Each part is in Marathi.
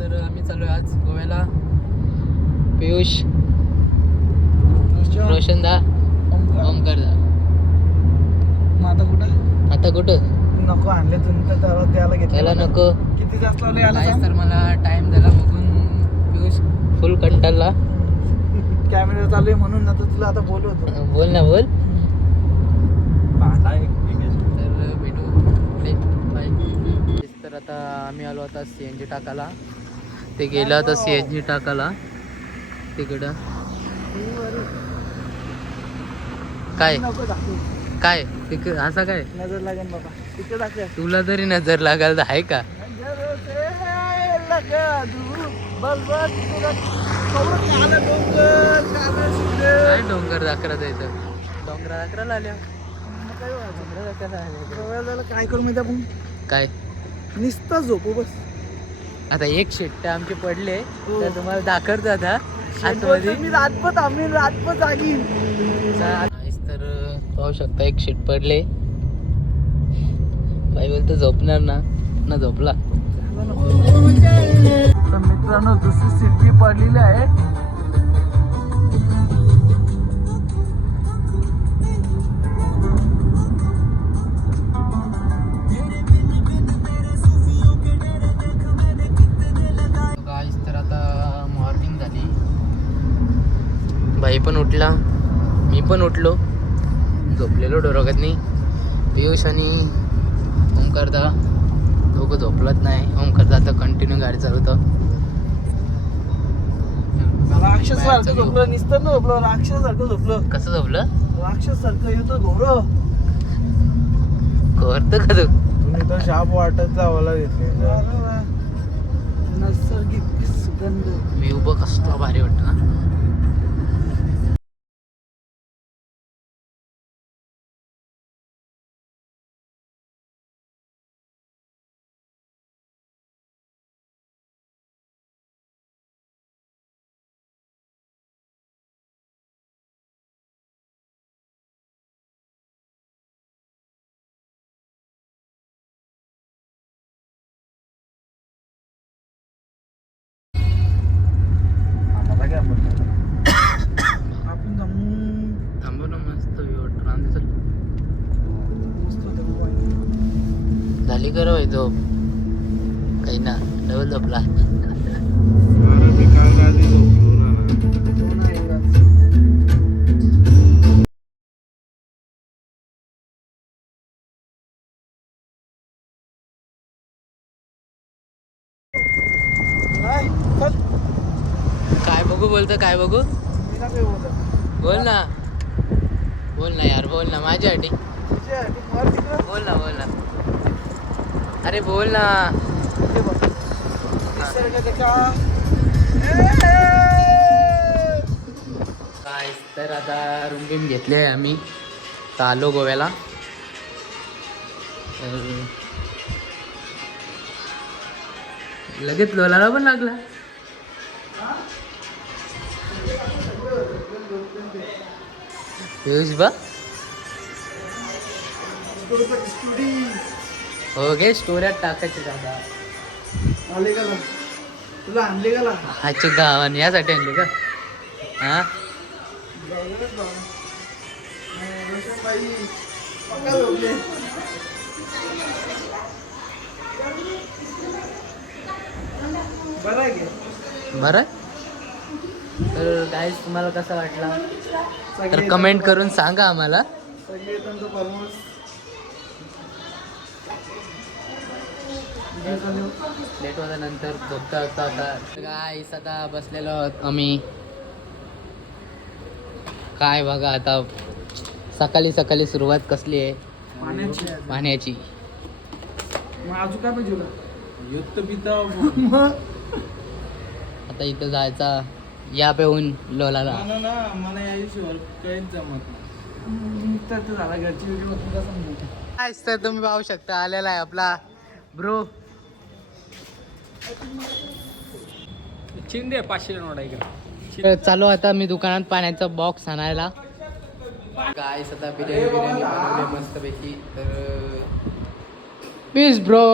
तर आम्ही चालू आज गोव्याला. पियुष, रोशनदा, ओमकारदा. आता कुठं आता कुठं? नको आणले तुम्ही तर त्याला घेतलं. त्याला नको. किती जास्त लावले याला काय तर मला टाइम झाला बघून पियुष फुल कंटाळला. कॅमेरा चालू आहे म्हणून आता तुला आता बोलवतो. बोल ना बोल. तर भेटू पुढे. बाय. तर आता आम्ही आलो आता CNG टाकायला. ते गेलं आता CNG टाकायला तिकडं. काय नको दाखवू. काय असा काय नजर लागेल बाबा तिथे दाखव. तुला तरी नजर लागायला आहे का? नजर से लगा दूर बलबल तुला कवर काला डोंगर काला सूर्य. काय डोंगर दाखरा जायचं? डोंगरा दाखराला आल्या. मग काय व्हायचं? गोव्याला काय करू मी आपण? काय नुसतं झोपू बस. आता एक शेट्टे आमचे पडले तर तुम्हाला दाखवतो आता आतमध्ये मी रातभर जागी. तर पाहू शकता एक शीट पडले. बाई बोलतो झोपणार ना झोपला. तर मित्रांनो दुसरी सीट बी पडलेली आहे. गाईस तर आता मॉर्निंग झाली. बाई पण उठला, मी पण उठलो. झोपलेलो डोरगतनी. पियुष आणि ओमकारदा दोघं झोपलत नाही. ओमकारदा आता कंटिन्यू गाडी चालवतो. राक्षस सारखं झोपलं. नुसतं न झोपलं, राक्षस सारखं झोपलं. कसं झोपलं? राक्षस सारखं येतो घोर. करतं का तू? तुम्ही तर शाप वाटत जावाला घेतले. नैसर्गिक सुगंध. मी उभं कसं भारी वाटतं ना. आम्हाला काय म्हणतो आपण जमून थांबव ना मस्त व्यू वाटतं ना. चल मस्त होतं. झाली कर भाई झोप. काही ना डबल झोपला. नाही चल. काय बघू बोलतं काय बघू? मी ना काय बोलत. बोल ना यार बोल ना माझ्यासाठी. तुझ्यासाठी मार तिकडं. बोल ना अरे बोल ना. ते बघ. निसर्गाच्या काय तर आता रूम बिम घेतले आहे आम्ही. तर आलो गोव्याला. लगेच लोलाला पण लागला. पियुष बा हो गे स्टोऱ्यात टाकायचे दादा. आले का तुला आणले का हाचे गावाने यासाठी आणले का? हा बरं. तर गाईस तुम्हाला कसा वाटला तर कमेंट करून सांगा आम्हाला. लेट होता नंतर झोपता होता. गाईस आता बसलेलो आहोत आम्ही. काय बघा आता सकाळी सुरुवात कसली आहे पाण्याची. अजून काय पाहिजे युक्त पिता. आता इथं जायचा या पेऊन लोलाला. मला याशिवाय काहीच जमत नाही. झाला घरची व्हिडिओ तुला समजू. काय तर तुम्ही पाहू शकता आलेला आहे आपला ब्रो. चिंदे 500 नोट आहे. चालू आता मी दुकानात पाण्याचा बॉक्स आणायला. काय आता बिर्याणी बनवली मस्त पैकी. तर प्लीज ब्रो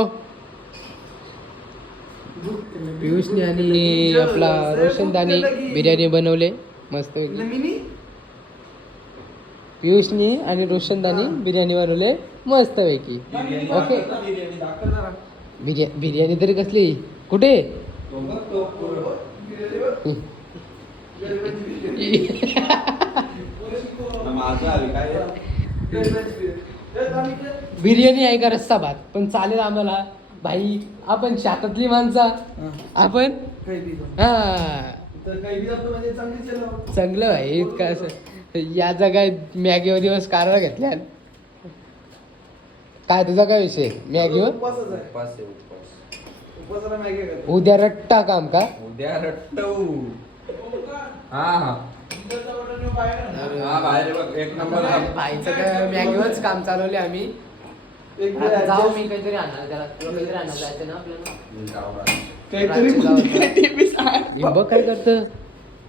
पियुषने आणि आपला रोशनदानी बिर्याणी बनवले मस्त. पियुषनी आणि रोशनदानी बिर्याणी बनवले मस्त पैकी. ओके बिर्याणी तरी कसली कुठे बिर्याणी आहे का रस्सा भात पण चालेल आम्हाला भाई. आपण शातातली माणसं आपण हा चांगलं भाई इतकं असं या जगात मॅगीवर दिवस कारला घेतल्या. काय तुझा काय विषय मॅगीवर उद्या रट्टा काम का उद्या रट्टू हा एक नंबर भाईचं काय मॅगीवरच काम चालवले आम्ही. आता जाऊ मी काहीतरी आणणार त्याला काहीतरी आणणार जायचं ना आपल्याला. बघ काय करतं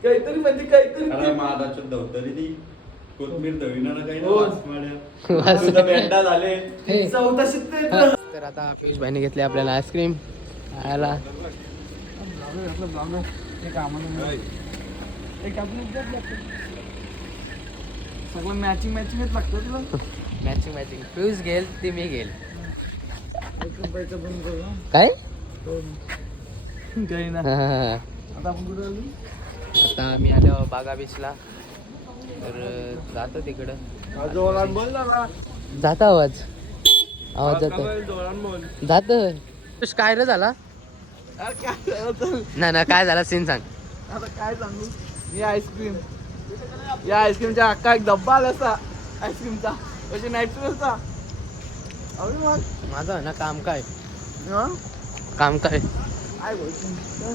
काहीतरी म्हणजे काहीतरी महाराष्ट्रात दौतरी ती कोथमीर दविना काही झाले. तर आता पियुष भाईने घेतले आपल्याला आईस्क्रीम खायला. सगळं मॅचिंग मॅचिंगच लागतं तुला. मॅचिंग मॅचिंग पियुष घेईल ते मी घेईल. बंद करू काय काही ना. हा. आता आपण कुठे आलो. आता आम्ही आलो बागा बीचला तर जातो तिकडं. जोरान बोल ना. जाता आवाज जातो जात काय रे झाला ना काय झाला सीन सांग. आता काय सांगू मी आईस्क्रीम या आईस्क्रीमच्या अख्खा एक डब्बा आला असता आईस्क्रीमचा म्हणजे नॅचरलचा. मग माझं ना काम काय हं? काम काय काय बोलतो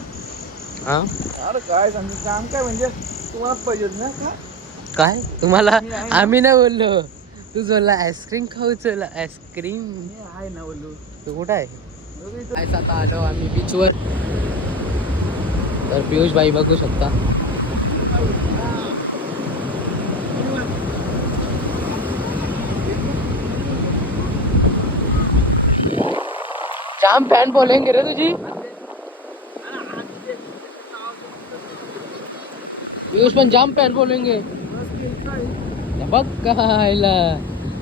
हा अरे काय सांगू काम काय म्हणजे तुम्हाला पाहिजे ना का काय तुम्हाला आम्ही नाही बोललो तू बोलला आईस्क्रीम खाऊ चला आईस्क्रीम. मी आहे ना बोललो. तू कुठं आहे काय. आता आलो आम्ही बीचवर तर पियुष भाई बघू शकता. जाम फॅन बोलेंगे रे तुझी. पियुष पण जाम फॅन बोलेंगे. बघ कायला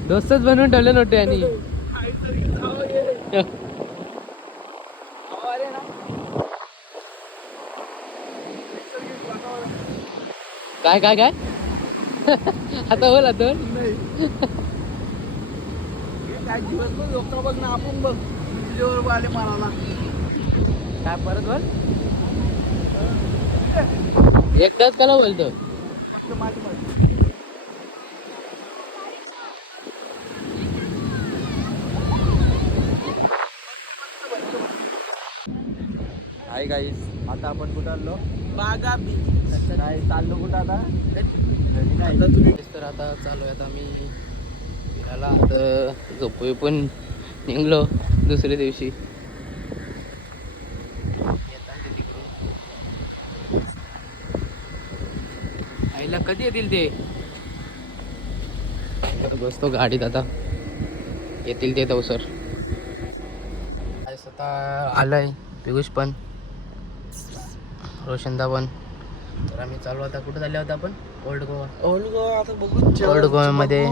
दोस्तच बनवून ठेवले नव्हते आणि काय काय काय आता बोल आता काय दिवस बघ लोक बघ ना आपण बघ तुझ्यावर आले मारायला. काय परत बोल एकदाच कला बोलतो. फक्त माझी मर्जी. हाय गाईस आता आपण कुठं आलो बागा बीच. काय चाललो कुठं आता आता तुम्ही तर आता चालू आहे आता मी फिरायला. आता झोपू पण निघलो दुसऱ्या दिवशी. आईला कधी येतील ते बसतो गाडीत आता येतील ते तवसर. स्वतः आलंय पियुष पण रोशनदा पण. तर आम्ही चालू आता कुठं चालले होतं आपण ओल्ड गोवा. ओल्ड गोवा आता बघू. ओल्ड गोव्यामध्ये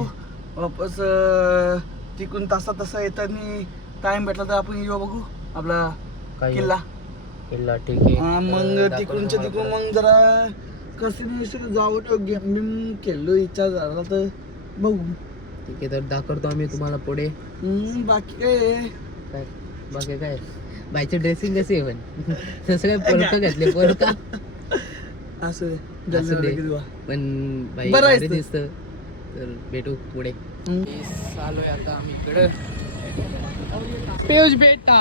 वापस तिकडून तसा येताना टाइम भेटला तर आपण येऊ बघू आपला काय किल्ला. किल्ला ठीक आहे. मग तिकडूनच्या तिकडून मग जरा कसं जाऊ गेम खेळलो इच्छा झाला तर बघू. ठीक आहे तर दाखवतो आम्ही तुम्हाला पुढे. बाकी काय काय बाकी काय बाईचे ड्रेसिंग कसे आहे पण तसं काय पोरका घातले पोरका असं असं दे. पण बाई बरं आहे भारी ते. दिसतं. तर भेटू पुढे. आलोय आता आम्ही इकडं पियुष बेटा.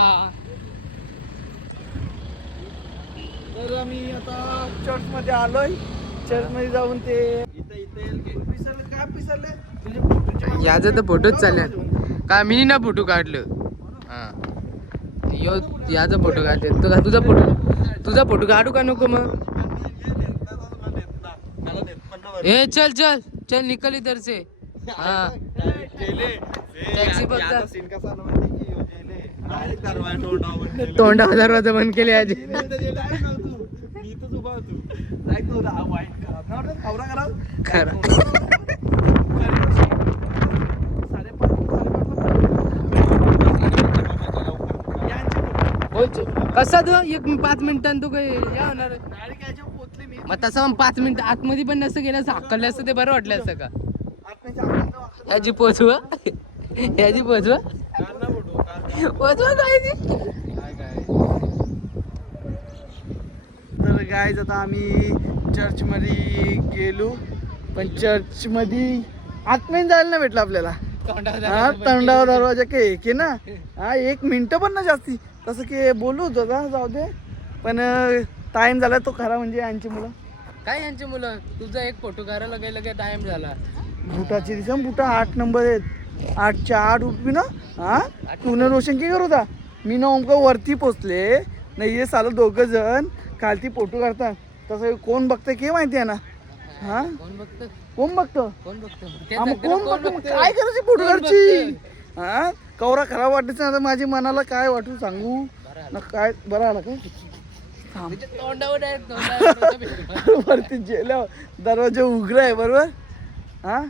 तर आम्ही आता चर्च मध्ये आलोय. चर्च मध्ये जाऊन ते पिसरले काय पिसरले तुझे फोटोचे याचा तर फोटोच चालेल का मी ना फोटो काढलं. हा यो याचा फोटो काढते तुझा फोटो काढू का नको मग. ए चल चल चल निकल इधर से. हा टॅक्सी बघ सीन कसा आला माहिती की तोंडावर दरवाजा बंद केले आजी. खरं कसा तू 5 मिनिटांनी तू काही या होणार मग तसं मग 5 मिनिटं आतमध्ये पण नसतं गेलं असं हक्कलं असतं ते बरं वाटलं असतं का ह्याची पोचवा ह्याची पोचवा पोचवा काय तर गाईज आता आम्ही चर्चमध्ये गेलो पण चर्चमध्ये आतमध्ये जायला नाही भेटलं आपल्याला. हा तोंडावर दरवाजा के ना हा 1 मिनिटं पण ना जास्ती तसं की बोलू होतो का जाऊ दे पण टाइम झाला तो खरा म्हणजे यांची मुलं काय यांची मुलं तुझा एक फोटो काढायला गेलं काय टाइम झाला बुटाची दिसम बुटा 8 नंबर आहेत 8च्या 8 उठवी ना हा तूने रोशन की करत होता मी ना ओमका वरती पोचले नाही हे सालं 2 जण खालती फोटो काढतात तसं कोण बघतं की माहिती आहे ना हा कोण बघतं कोण बघतं कोण बघतं हा, मग कोण बघतं मग काय करायची फोटो काढची हा कवरा खराब वाटायचं आता माझ्या मनाला काय वाटू सांगू ना काय बरं आला का तोंडावर आहे वरती गेल्यावर दरवाजा उघडा आहे बरोबर हा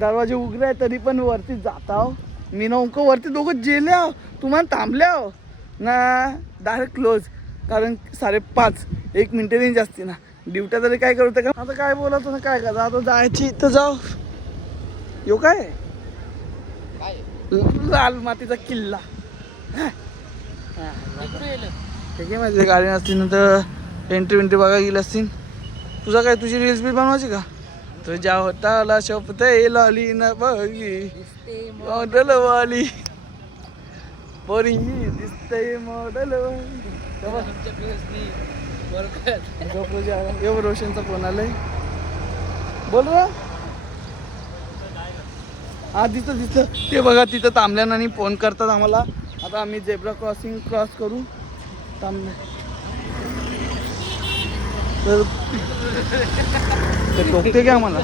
दरवाजा उघडा आहे तरी पण वरती जाताव मी ना उंक वरती दोघं जेल्या तुम्हाला थांबल्या ना डायरेक्ट क्लोज कारण 5:30 1 मिनिटं नाही जास्ती ना ड्युट्या तरी काय करतं का आता काय बोलतो ना काय करा आता जायची इथं जाऊ यो काय लाल मातीचा किल्ला ठीक आहे माझी गाडी नसती ना तर एंट्री बघा गेली असतील तुझा काय तुझी रील्स बी बनवायची का तुझ्या होताला शपथ लाली ना बघी मॉडल वाली पोरी दिसतंय मॉडल रोशनचा फोन आलाय बोल रा हा दिसतं ते बघा तिथं थांबल्यानं आणि फोन करतात आम्हाला आता आम्ही झेब्रा क्रॉसिंग क्रॉस करू थांबले तर ते टोकते का आम्हाला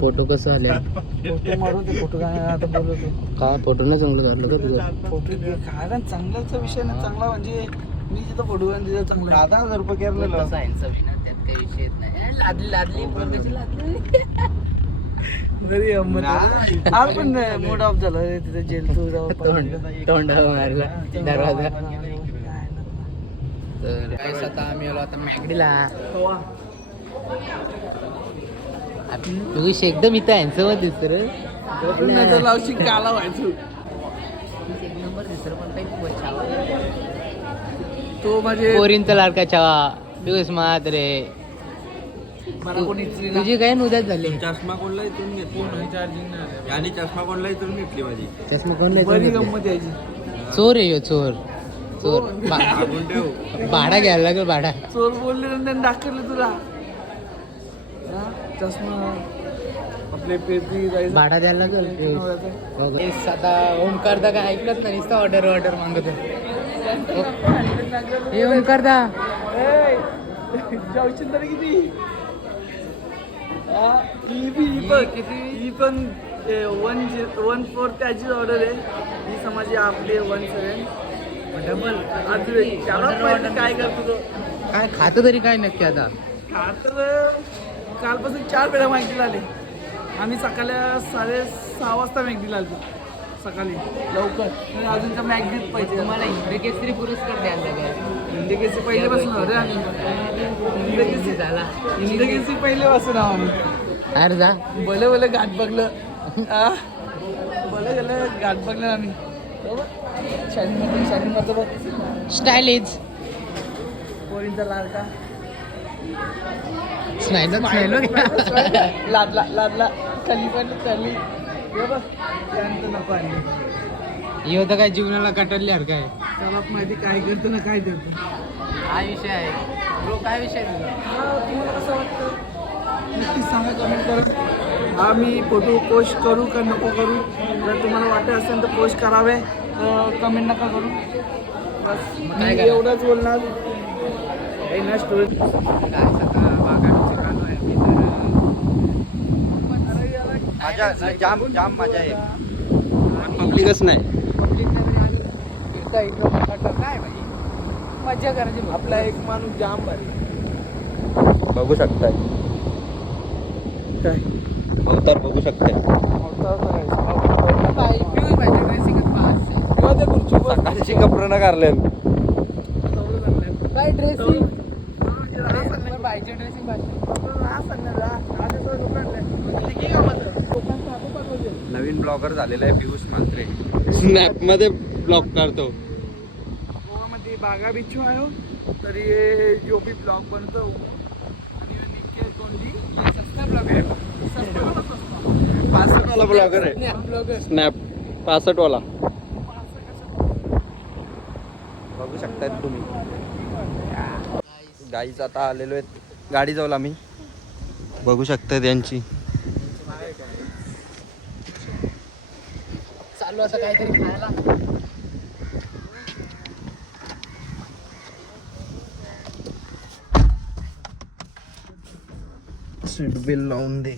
फोटो कसं आले फोटो मारू ते फोटो काय आता बोलतो का फोटो नाही चांगलं काढलं का तुझा फोटो काय चांगलाचा विषय ना चांगला म्हणजे मी तिथं फोटो तिथं चांगला 10,000 रुपये केरलेलं सायन्सचा विषय त्यात काही विषय येत नाही लादली पोरगाची लादली घरी आपण मूड ऑफ झाला रे तिथे जेल तू जाऊ तोंडावर मारला दरवाजा तर काय आता आम्ही आलो आता मॅगडीला तुझी एकदम इथं यांचं दिसत रे लावशी काला व्हायचो एक नंबर दिसत पण काही तो माझे पोरींचा लाडका छावा दिवस मात्र मला कोणी तुझी काय नुद्यात झाली चष्मा कोणला इथून घेतली आणि चष्मा कोणला इथून घेतली माझी चष्मा कोण बरी गंमत यायची चोर आहे ह्यो, चोर चोर भाडा घ्यायला लागेल भाडा चोर बोलले नंतर दाखवलं तुला चष्मा आपले पेपी जायचं भाडा द्यायला लागेल आता ओमकार दा काय ऐकत नाही नुसतं ऑर्डर मागत हे ओमकार दा जाऊची तरी किती ही पण 1/4 त्याची ऑर्डर आहे ही समाजी आपली 1/7 डबल काय करतो काय खातं तरी काय नक्की आता तर कालपासून 4 वेळा मॅगडीला आले आम्ही सकाळी 6:30 वाजता मॅगडीला आलो सकाळी लवकर अजून तर मॅगडीत पाहिजे तुम्हाला इंद्र केसरी पुरस्कार द्यायला काय इंडिया केसरी पहिल्यापासून अरे आम्ही इंडिया केसरी पहिल्यापासून आहो आम्ही अरे जा भले घाट बघलं भले गेलं घाट बघलं आम्ही शाईन मारतो बघ स्टायलिज पोरींचा लाडका लादला खाली पण खाली बघ त्यानंतर नको आणली हे होतं काय जीवनाला कटरले यार काय त्याला माहिती काय करतो ना काय करतो हा विषय आहे ब्रो काय विषय तुम्हाला कसं वाटतं नक्कीच सांगा कमेंट करा हा मी फोटो पोस्ट करू का नको करू जर तुम्हाला वाटत असेल तर पोस्ट करावे कमेंट नका करू बस मी एवढंच बोलणार काही ना स्टोरी काय सकाळ बागाडीचे कालो आहे मी तर जाम जाम मजा आहे. पब्लिकच नाही. काय भाई मजा करायची. आपला एक माणूस जाम भारी. बघू शकताय काय अवतार बघू शकताय. सकाळची कपडे न काढले. काय ड्रेसिंग पाहिजे ड्रेसिंग पाहिजे. नवीन ब्लॉगर झालेला आहे पियुष म्हात्रे. स्नॅप मध्ये ब्लॉग करतो. गोवामध्ये बागा बीच में आयो तर ये जो भी ब्लॉग बनतो आणि निके कोंडी सस्ता ब्लॉग आहे. सस्ता 65 वाला ब्लॉगर आहे. स्नॅप 65 वाला बघू शकताय तुम्ही. गाईच आता आलेलो आहेत गाडी जाऊला आम्ही. बघू शकता त्यांची चालू असं काहीतरी खायला. सीट बेल्ट लावून दे.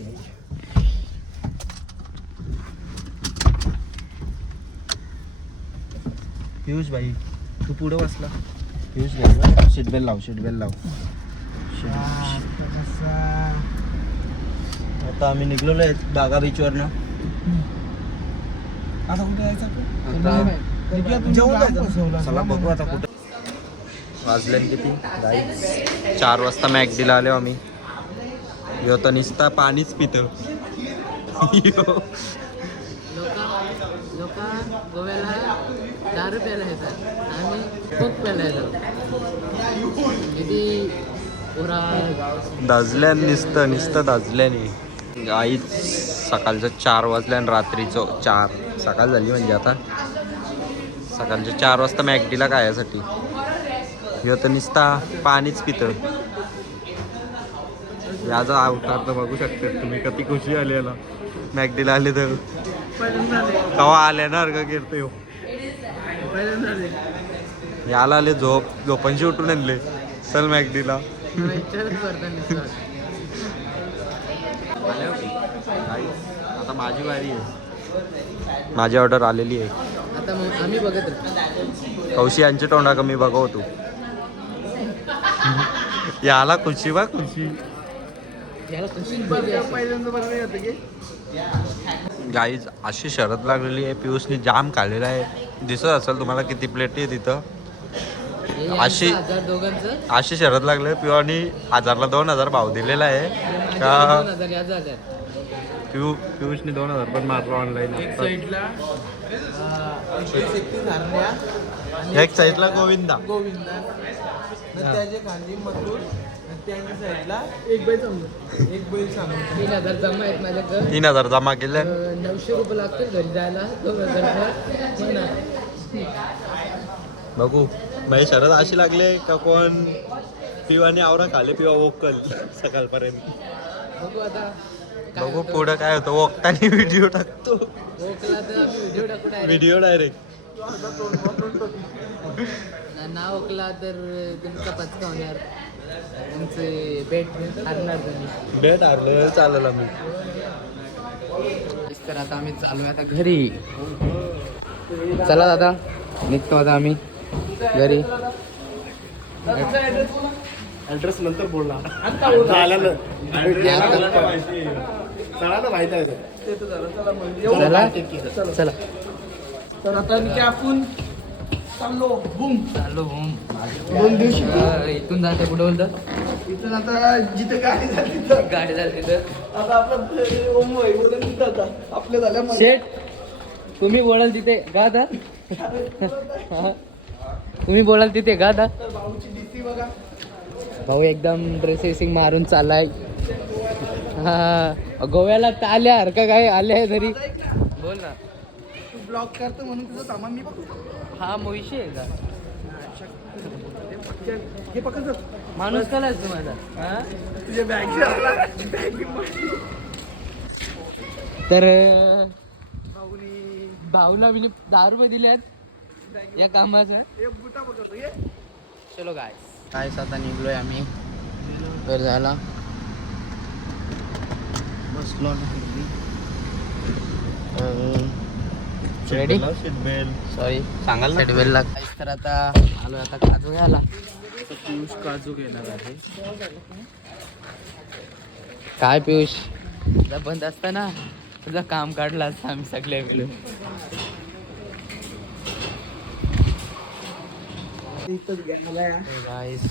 पियुष भाई तू पुढे बसला. पियुष भाई सीट बेल्ट लाव. सीट बेल्ट लाव. आता आम्ही निघलेलो आहेत बागा बीचवर ना. आता कुठे जायचं आपण? चला बघू आता कुठे. वाजले किती गाई. 4 वाजता मॅकडीला आलो आम्ही. यो तर निसता पाणीच पितो. लोक गोव्याला दारू प्यायला येतात आणि कोक प्यायला येतात. किती पुरा दाजल्यान नुसतं दाजल्याने. गाईच सकाळचं 4 वाजल्या आणि रात्रीचं 4 सकाळ झाली म्हणजे आता. सकाळच्या 4 वाजता मॅकडीला खायसाठी. ह्यो तर नुसता पाणीच पितं. याचा अवतार तर बघू शकता तुम्ही. किती खुशी आली याला मॅकडीला आले तर. कवा आले ना अर्ग गिरतो. याला आले झोपांशी उठून आणले. चल मॅकडीला. आता माझी वारी आहे. माझी ऑर्डर आलेली आहे. आता मग आम्ही बघत राहतो. कौशी यांची तोंडा कमी बघवतो. याला खुशी बा खुशी. पहिल्यांदा बरं नाही होतं की गाईज अशी शरद लागलेली आहे. पियुषने जाम खाल्लेला आहे. दिसत असेल तुम्हाला किती प्लेट आहे तिथं. अशी दोघांचं अशी शरद लागली. पिवानी 1000ला 2000 भाव दिलेला आहे का. पियुषने 2000 पण मारला ऑनलाईन. एक साईडला गोविंदा. त्याच्या खाली मथुर त्यांच्या साईडला एक बैल सांगू 3000 जमा आहेत माझ्याकडे. 3000 जमा केले. 900 रुपये लागतील घरी जायला. 2000 बघू माझी शरद अशी लागले का कोण पिवाने आवरा खाले पिवा ओकल सकाळपर्यंत. बघू आता बघू पुढं काय होतं. ओकतानी व्हिडिओ टाकतो. ओकला तर आम्ही व्हिडिओ टाकू direct. Video direct. ना ओकला तर तुमचा पचका होणार. तुमचे बेट हरणार तुम्ही. बेट हारलं चालेल आम्ही. तर आता आम्ही चालू आहे आता घरी. चला दादा निघतो आता आम्ही घरी. ऍड्रेस नंतर बोलला चला चला. तर आता आपण चाललो बूम. चालू होम. 2 दिवशी इथून जाते कुठं बोलतं. इथून आता जिथे गाडी झाली तर गाडी झाली तिथं. आता आपलं मुंबई बोलून तिथं आता आपल्या झाल्या शेट तुम्ही बोलाल तिथे गा दा. तुम्ही बोलाल तिथे गा दा. भाऊची डीसी बघा. भाऊ एकदम ड्रेसिंग मारून चाललाय. हा गोव्याला आल्या का काय आले तरी. बोल ना. तू ब्लॉग करतो म्हणून तुझं सामान मी बघू. हा मोहिशी आहे का. हे पकड माणूस कलाच तुम्हाला. तुझ्या बॅग तर भाऊनी भाऊला मी 10 रुपये दिल्यात या कामाचा. एक बुटा पकड ये. चलो काय आता निघलोय आम्ही. तर झाला बसलो ना. रेडी बेल सॉरी सांगाल ना सेट ला तर आता आलो आता काजू घ्यायला पियुष काजू घेणार आहे. काय पियुष तुझा बंद असताना तुझं काम काढलं असतं आम्ही सगळे मिळून. इथंच घ्यायला या. गाईस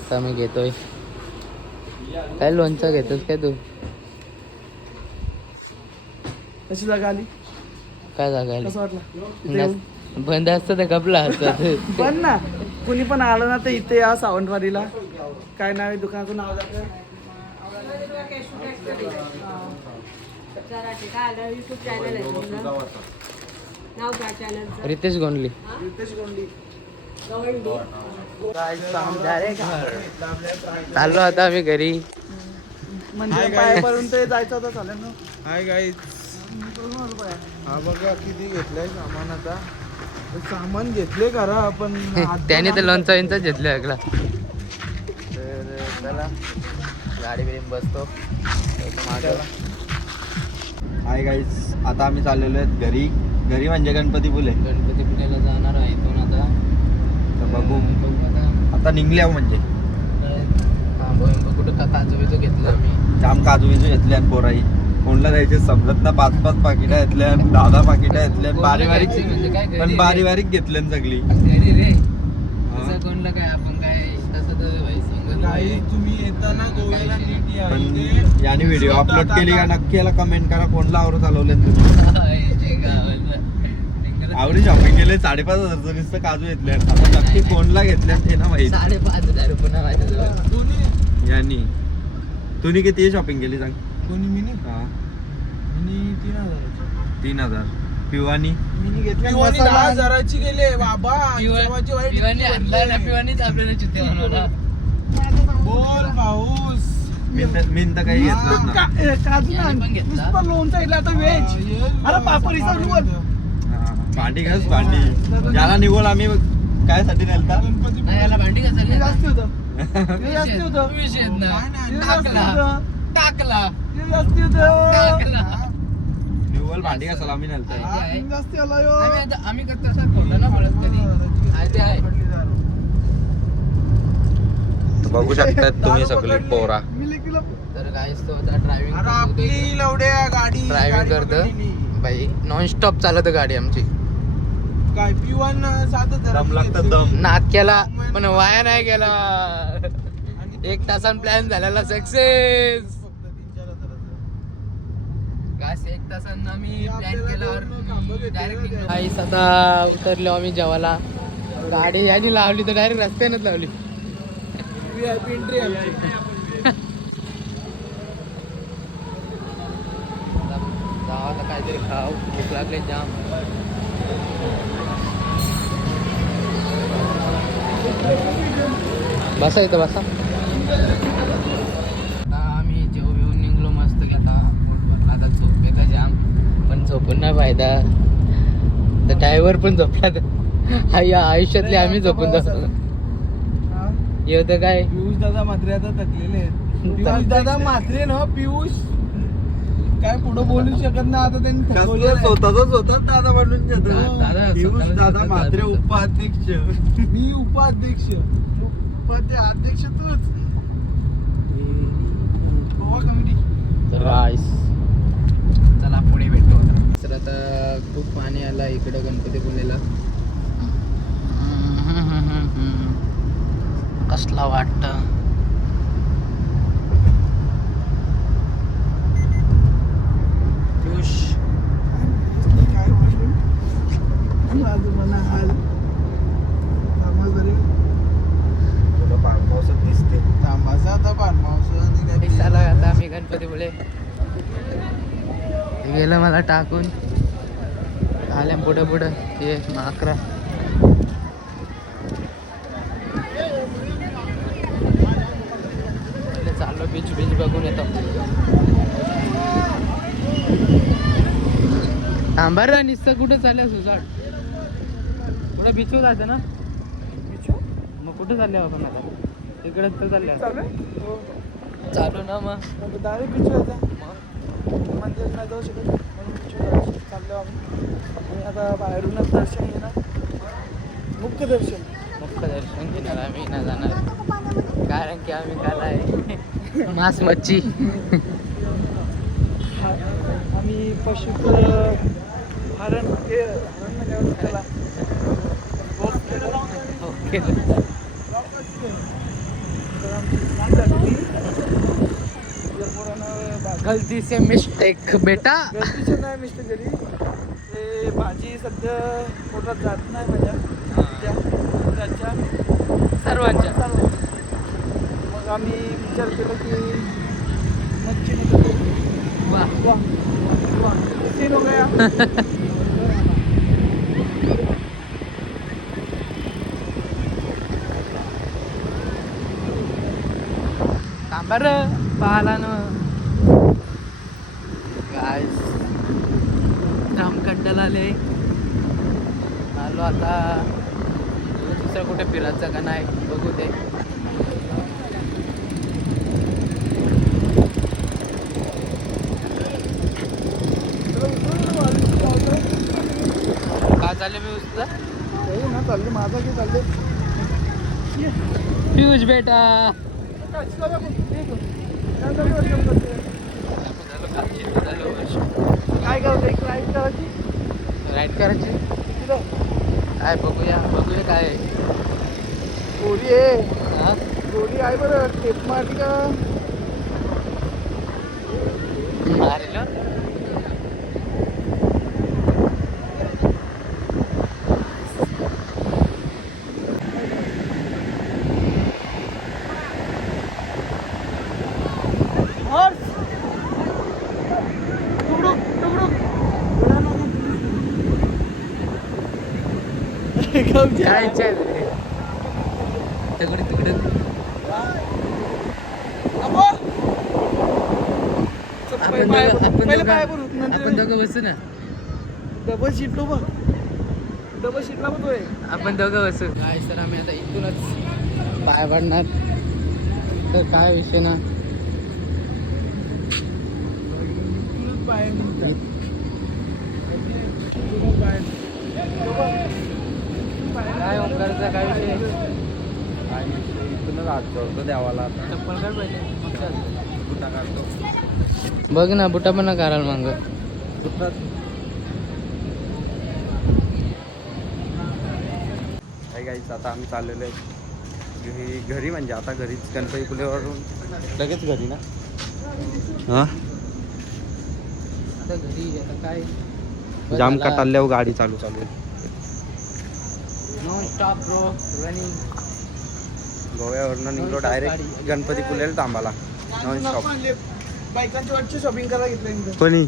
आता मी घेतोय काय लोणचं घेतोस काय तू कशी जागा आली काय जागा कसं वाटलं इथे येऊन? बंद असतं तर कपला असतं पण ना कुणी पण आलं ना तर इथे या सावंतवाडीला. काय नाव आहे दुकानाचं नाव जातं रितेश गोंडली रितेश गोंडी. चाललो आता आम्ही घरी. म्हणजे पायापर्यंत जायचं होतं चालेल ना. हाय गाईज, हा बघा किती घेतलंय सामान. आता सामान घेतले करा पण त्याने तर लोणचं विंचं घेतलं अगला. तर चला गाडी बिडी बसतो मागं. हाय गाईस, आता आम्ही चाललेलो आहेत घरी. घरी म्हणजे गणपतीपुले. गणपतीपुळ्याला जाणार आहे इथून आता. तर बघू आता आता निघल्या म्हणजे कुठं का काजू बिजू घेतलं आम्ही. जाम काजू बिजू घेतले आणि पोराई कोणला जायचे समजत ना. 5-5 पाकिटा घेतल्या, 10 पाकिटा घेतल्या. बारीक म्हणजे काय घरी पण रे. बारीक बारीक घेतल्या ना सगळी. घरी रे तसं कोणलं काय आपण काय तसं तर भाई सांगत गाईज नाही. तुम्ही येताना गोव्याला नीट या. पण इथे याने व्हिडिओ शब्द अपलोड केली का आता- नक्की याला कमेंट करा कोणला आवडत चालवले तुम्ही. हाय, जे गावाला. आवडी शॉपिंग केले 5,500 नुसतं काजू घेतले. आता नक्की कोणला घेतल्या ते ना माहिती. 5,500 पुन्हा माझ्याजवळ. दोन्ही यांनी तुम्ही किती शॉपिंग केली सांग. दोन्ही मिनी हा मिनी 3,000 3,000. पिवानी मिनी घेतल्या पिवानी मसाला. 10,000ची गेले बाबा. हिशोबाची वाईट पिवानी किती आणला ना, भरले. पिवानीच आपल्याला चित्ते बनवला. बोल पाऊस. मी तर काही घेतलंच ना. काजू ना याने पण घेतला. नुसतं लोणचं इथलं आता व्हेज. अरे पापड इथं वर. हा, भांडी घास भांडी. ज्याला निघोल आम्ही काय साठी नेलता. गणपती नाही, याला भांडी हे घासायला जास्ती होतं. हे जास्ती होतं. विषय ना. हे जास्ती टाकला होतं. टाकला हे जास्ती होतं. टाकला. निघोल भांडी घासायला आम्ही नेलता. आहे. हे जास्ती आला यो. आम्ही तसं खोटं ना बोलत कधी. आहे ते आहे. बघू शकतात तुम्ही सगळी पोरा. मिली किलो. तर गाईस तो आता ड्रायव्हिंग अरे आपली लवड्या गाडी ड्रायव्हिंग गाडी करतं पकडली. बाई नॉन स्टॉप चालत गाडी आमची. काय पिवान 7,000 दम लागतं दम. नाद केला पण वाया नाही गेला. 1 तासान प्लॅन झालेला सक्सेस. फक्त 3,000-4,000. गास 1 तासांना आम्ही प्लॅन केल्यावर आपल्याला डायरेक्ट गाईस आता उतरलो आम्ही जेवायला. गाडी याची लावली तर डायरेक्ट रस्त्यानंच लावली. VIP एंट्री आहे आमची. गावाला काहीतरी खाऊ भूक लागले जाम. बसा इथं बसा. आता आम्ही जेवून येऊन निघलो मस्त की आता आता झोपे का जाम पण झोपून नाही फायदा. तर ड्रायव्हर पण झोपला तर या आयुष्यातले आम्ही झोपून जातो. हा? येतं काय पियुष दादा मात्रे आता थकलेले आहेत. पियुष दादा मात्रे ना पियुष काय पुढं बोलू शकत नाही आता त्यांनी थकवलेलं आहे. स्वतःच होता दादा म्हणून घेतो. दादा, पियुष स्वतःला दादा स्वतः म्हात्रे दादा. उपाध्यक्ष. मी उपाध्यक्ष. अध्यक्ष तूच. गोवा कमिटी. तर राईस चला पुढे भेटतो. तर आता खूप पाणी आला इकडं गणपतीपुळेला. कसला वाटतं. पियुष काय प्रॉब्लेम? आजोबांना हाल. थांबा जरी. तुला पावसात दिसते. थांबायचं आता पाणमावसाने काय चला आता आम्ही गणपतीपुळे गेलं मला टाकून आल्या पुढं पुढं ये 11. चाललो बीच बीच बघून येतो. थांबा रे नुसतं कुठं चालल्या सुसाट. कुठं बीचवर जायचं ना. मग कुठं चालले आपण आता. तिकडे तर चालल्या चालू आहे? हो. चालू ना मग डायरेक्ट पिचू होता. मंदिरात नाही जाऊ शकत म्हणून बीचवर चाललो आम्ही. आणि आता बाहेरूनच दर्शन घेणार, मुख्य दर्शन. मुख्य दर्शन घेणार आम्ही ना जाणार, कारण की आम्ही खाला आहे मांस मच्छी. आम्ही पशु हरण हे हरण काय म्हणतात त्याला, ओके. तर आमची स्नान झालेली. जर पोरांना गलती से मिस्टेक बेटा. गलतीचं नाही मिस्टेक झाली. ते भाजी सध्या पोटात जात नाही माझ्या त्या त्याच्या सर्वांच्या. मग आम्ही विचार केला की मच्छी नको. वाह. वाह वाह सीन हो गया. थांबा रे पाहाला ना काय धामखंडाला आले. आलो आता, दुसरं कुठे फिरायचं का नाही बघू दे. का चालले मी उचला हो ना चालले माझा की चालले. पियुष बेटा. काय करते राईड करायची राईड करायची तिथं काय बघूया बघूया काय आहे. गोडी आहे, हा? गोडी आहे बरं. टेप मारली का मारेल. काय इच्छा आहे तुझी? तिकडे तिकडे आपण दोघं बसू ना. डबल शीट बघ, डबल शीटला बघ तोय. आपण दोघं बसू. काय सर आम्ही आता इथूनच पाय पडणार, तर काय विषय ना. बाहेर निघतात काय ओंकारचा काय विषय. इथूनच हात जोडतो देवाला. चप्पल काढ पाहिजे मग चालतं. बुटा काढतो. बघ ना बुटा पण ना कराल मग. काही काहीच आता आम्ही चाललेलो आहे घरी, म्हणजे आता घरीच गणपतीपुलेवरून लगेच घरी ना. हा आता घरी आता काय जाम कटाल्यावर गाडी चालू आहे. Non stop bro running. गोव्यावरनं निघलो डायरेक्ट गणपतीपुलेला थांबाला नॉन स्टॉप. बायकांच्या वाटची शॉपिंग करायला घेतलं कोणी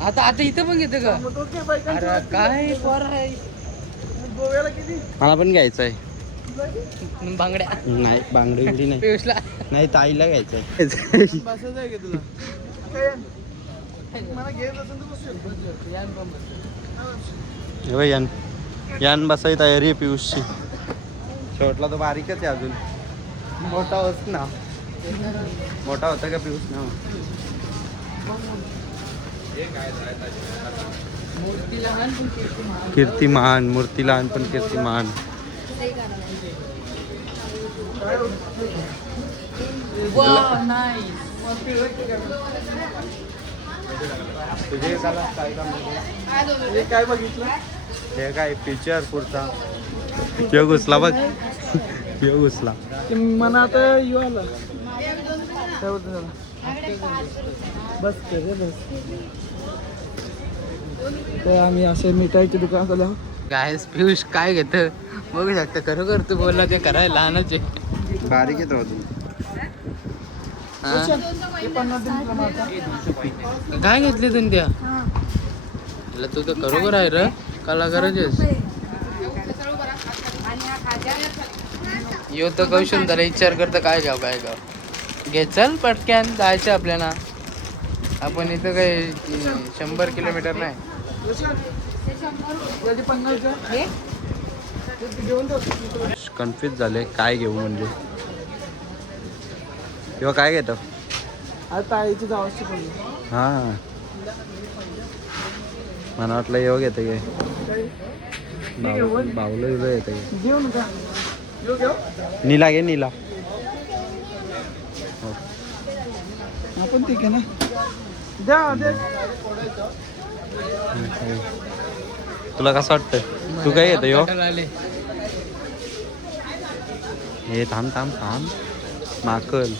आता आता इथं पण घेतं का. अरे काय पोर आहे. गोव्याला किती मला पण घ्यायचं आहे. बांगड्या नाही बांगडी बिंगडी नाही. पियुषला नाही ताईला घ्यायचं आहे. बसायचं आहे का तुला. मला घेत असेल तर बसू. हे बघ, यान बसायची तयारी आहे पियुषची. शेवटला तो बारीकच आहे अजून. मोठा होत ना, मोठा होता का पियुष ना. कीर्तिमान, मूर्ती लहान पण कीर्तिमान. तुझे काय काम हे काय बघितलं. हे काय पिक्चर पुढचा यो घुसला बघ. यो घुसला. ते मना आता येऊ आला. काय होतं त्याला. बस कर रे बस. तर आम्ही असे मिठाईची दुकान झालं. काय पियुष काय घेत बघू शकता. खरोखर तू बोलला ते करायला लहानच आहे. बारीक येतो अजून. हा? हे 50 दिन प्रमाण. काय घेतली तुम्ही त्या. म्हटलं तू तर खरोखर आहे र कलाकारच आहेस. यो तर कौशल त्याला विचार करतं काय गाव काय गाव. घे चल पटक्यान जायचं आपल्याला. आपण इथं काही 100 किलोमीटर नाही. याची 50 हे घेऊन जाऊ. कन्फ्युज झाले काय घेऊ म्हणजे. किंवा काय घेतो. आता ताईची जावाची पडली. हा मला वाटलं योग येतं काय बावलं येतं काय घेऊ नका नीला घे नीला आपण ठीक आहे ना द्या दे तुला कसं वाटतं तू काय येतं यो आले हे थांब थांब थांब माकल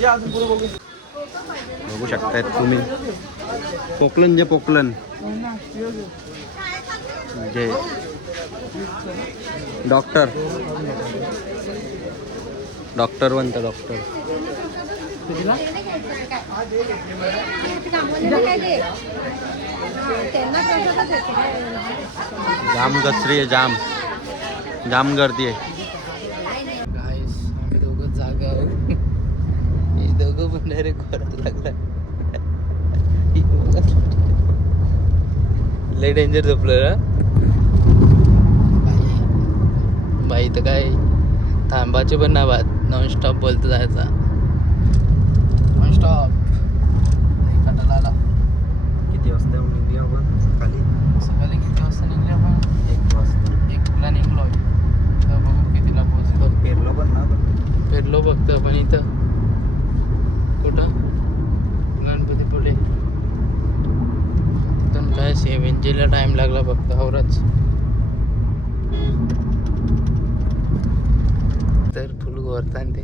या अजून पुढे बघू बघू शकतायत तुम्ही पोकलन जे पोकलन जे डॉक्टर डॉक्टर बनतं डॉक्टर जाम कचरी आहे जाम जाम गर्दी आहे गाईस आम्ही दोघं जागा आहोत. हे दोघं पण डायरेक्ट खोरात लागला लय डेंजर झोपलं ना बाई तर काय थांबाचे पण ना बात नॉनस्टॉप बोलत जायचा नॉनस्टॉप कटाला आला किती वाजता निघली आपण सकाळी सकाळी किती वाजता निघले आपण 1 वाजता 1ला निघलो तर बघू कितीला पोहोचलो पेरलो पण ना आपण फिरलो फक्त पण इथं कुठं गणपतीपुळे तिथून काय सेव्हनजीला टाइम लागला फक्त आवरच तर फुल गोरतान ते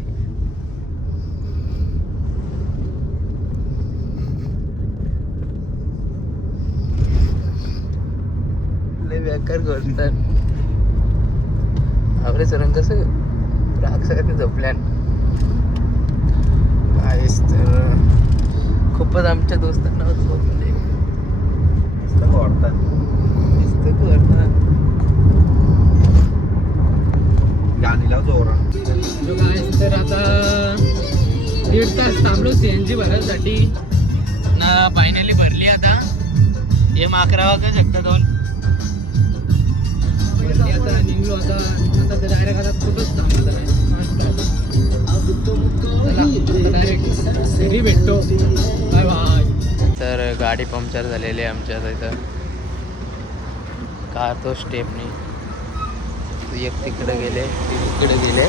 लय बेकार गोरतान आवरे सरण कसं राग सगळं झोपल्यान काहीच तर खूपच आमच्या दोस्तांना झोपले दिसतं गोरतान गाणीला जोरा तर आता 1.5 तास थांबलो CNG भरायसाठी ना फायनली भरली आता हे 11 वाजता शकता जाऊन भरली आता निघलो आता आता डायरेक्ट आता कुठंच थांबलं नाही चला डायरेक्ट घरी भेटतो बाय बाय तर गाडी पंक्चर झालेली आहे आमच्या इथं कार तो स्टेपनी एक तिकडे गेले तिकडे गेले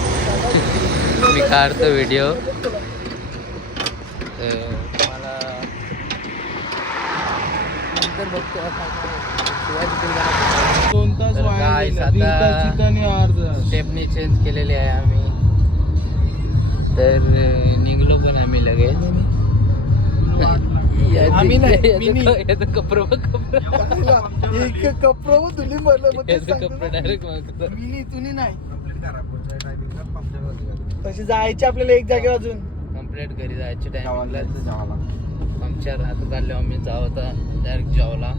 मी काढतो व्हिडिओ तुम्हाला नंतर बघतो तर guys, आता स्टेपनी चेंज केलेली आहे आम्ही तर निघलो पण आम्ही लगेच आम्ही नाही, याचं कपडं बघ कपडं एक कपडं तुली भरलं मग तेच याचं सांगतो कपडं ना. डायरेक्ट मागतो मिनी तुनी नाही तशी जायची आपल्याला एक जागेवर अजून कंप्लीट घरी जायचे टायमिंगला पंक्चर आता चाललो आम्ही जाऊ आता डायरेक्ट जेवला